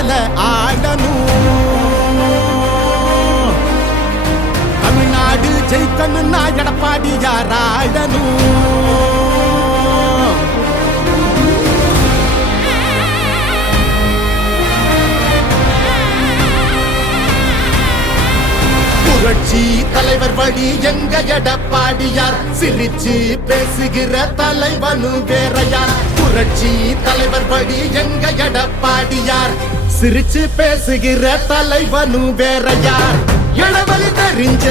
ரெட்டையல ஆடணும். தமிழ்நாடு ஜெயிக்கணும்னா எடப்பாடியார் ஆடணும். புரட்சி தலைவர் வழி எங்க எடப்பாடியார், சிரிச்சு பேசுகிற தலைவனு வேறையார். புரட்சி தலைவர் வழி எங்க எடப்பாடியார், சிரிச்சு பேசுகிற தலைவனு வேறையார். இளவலி தெரிஞ்ச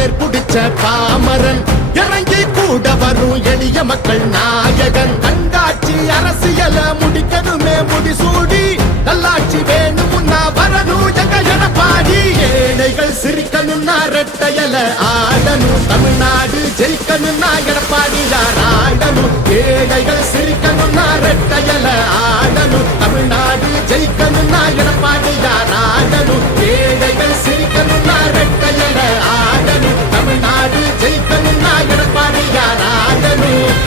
ஏற்புடிச்ச பாமரன், இறங்கி கூட வரும் எளிய மக்கள் நாயகன். கண்காட்சி அரசியல முடிக்கணுமே முடிசூடி, நல்லாட்சி வேணும்னா வரணும் எங்க எடப்பாடி. ஏழைகள் சிரிக்கணும்னா ரெட்டையல ஆடணும். தமிழ்நாடு ஜெயிக்கணும்னா எடப்பாடியார் ஆடணும். ஏழைகள் சிரிக்கணும்னா ரெட்டையல ஆடணும். தமிழ்நாடு ஜெயிக்கணும்னா எடப்பாடியார் ஆடணும். ஏழைகள் சிரிக்கணும்னா ரெட்டையல ஆடணும். தமிழ்நாடு ஜெயிக்கணும்னா எடப்பாடியார் ஆடணும்.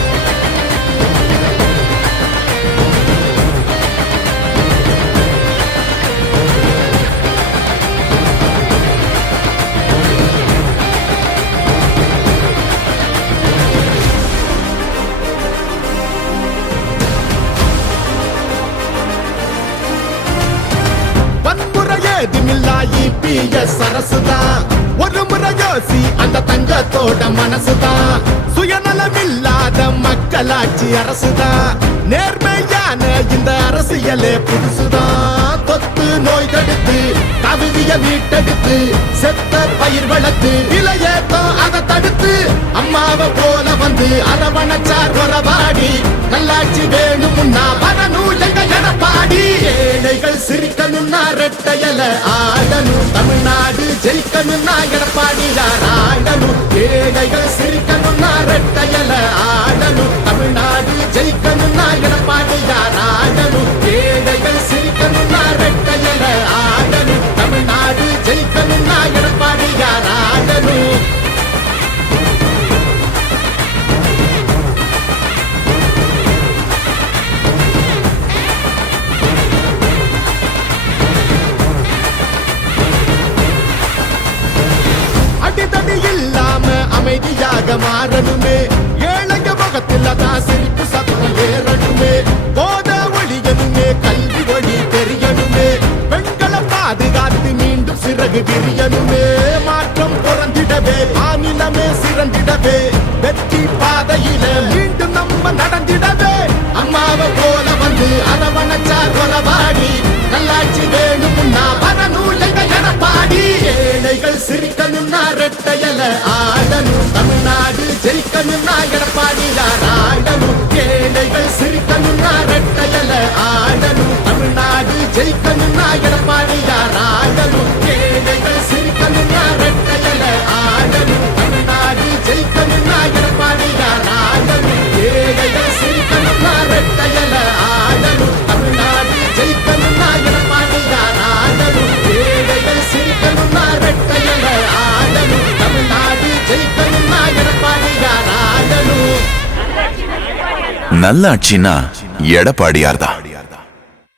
அரசுதான் ஒரு முறை யோசி, அந்த தங்கத்தோட மனசுதான். சுயநலமில்லாத மக்களாட்சி அரசுதான். நேர்மையான இந்த அரசியலே புதுசுதான். தொத்து நோய் தடுத்து, கவிதைய மீட்டெடுத்து, செத்த பயிர் வளர்த்து, இளையேத்தம் அதை தடுத்து, அம்மாவை போல வந்து அரவணைச்சார் உறவாடி. நல்லாட்சி வேணும்னா வரணும் எங்க எடப்பாடி. ஏழைகள் சிரிக்கணும்னா ரெட்டையல ஆடணும். தமிழ்நாடு ஜெயிக்கணும்னா எடப்பாடியார் ஆடணும். ஏழைகள் சிரிக்கணும்னா ரெட்டையல ஆடணும். தமிழ்நாடு ஜெயிக்கணும்னா எடப்பாடியார் ஆடணும். ஏழைகள் சிரிக்கணும்னா ரெட்டையல ஆடணும். தமிழ்நாடு ஜெயிக்கணும்னா எடப்பாடியார் ஆடணும். அமைதியாக மாறணுமே, ஏழைங்க முகத்தில் தான் சிரிப்பு சத்தம் ஏறணுமே. போத ஒழியணுமே, கல்வி ஒளி தெரியணுமே. பெண்களை பாதுகாத்து மீண்டும் சிறகு விரியணுமே. மாற்றம் புறந்திடவே, மாநிலமே சிறந்திடவே, வெற்றி பாதையில மீண்டும் நம்ம நடந்திடவே. அம்மாவை போல வந்து அரவணைச்சார் உறவாடி. நல்லாட்சி வேணும்னா வரணும் எங்க எடப்பாடி. ஏழைகள் சிரிக்கணும்னா ரெட்டையல ஆடணும். தமிழ்நாடு ஜெயிக்கணும்னா எடப்பாடியார் ஆடணும். ஏழைகள் சிரிக்கணும்னா ரெட்டையல ஆடணும். தமிழ்நாடு ஜெயிக்கணும்னா எடப்பாடியார் ஆடணும். ஏழைகள் சிரிக்கணும்னா ரெட்டையல ஆடணும். தமிழ்நாடு ஜெயிக்கணும்னா எடப்பாடியார் ஆடணும். ஏழைகள் சிரிக்கணும்னா ரெட்டையல ஆடணும். தமிழ்நாடு ஜெயிக்கணும்னா எடப்பாடியார் ஆடணும். ஏழைகள் சிரிக்கணும்னா ரெட்டையல ஆடணும். தமிழ்நாடு ஜெயிக்கணும்னா எடப்பாடியார் ஆடணும். நல்லாட்சினா எடப்பாடியார் தான்.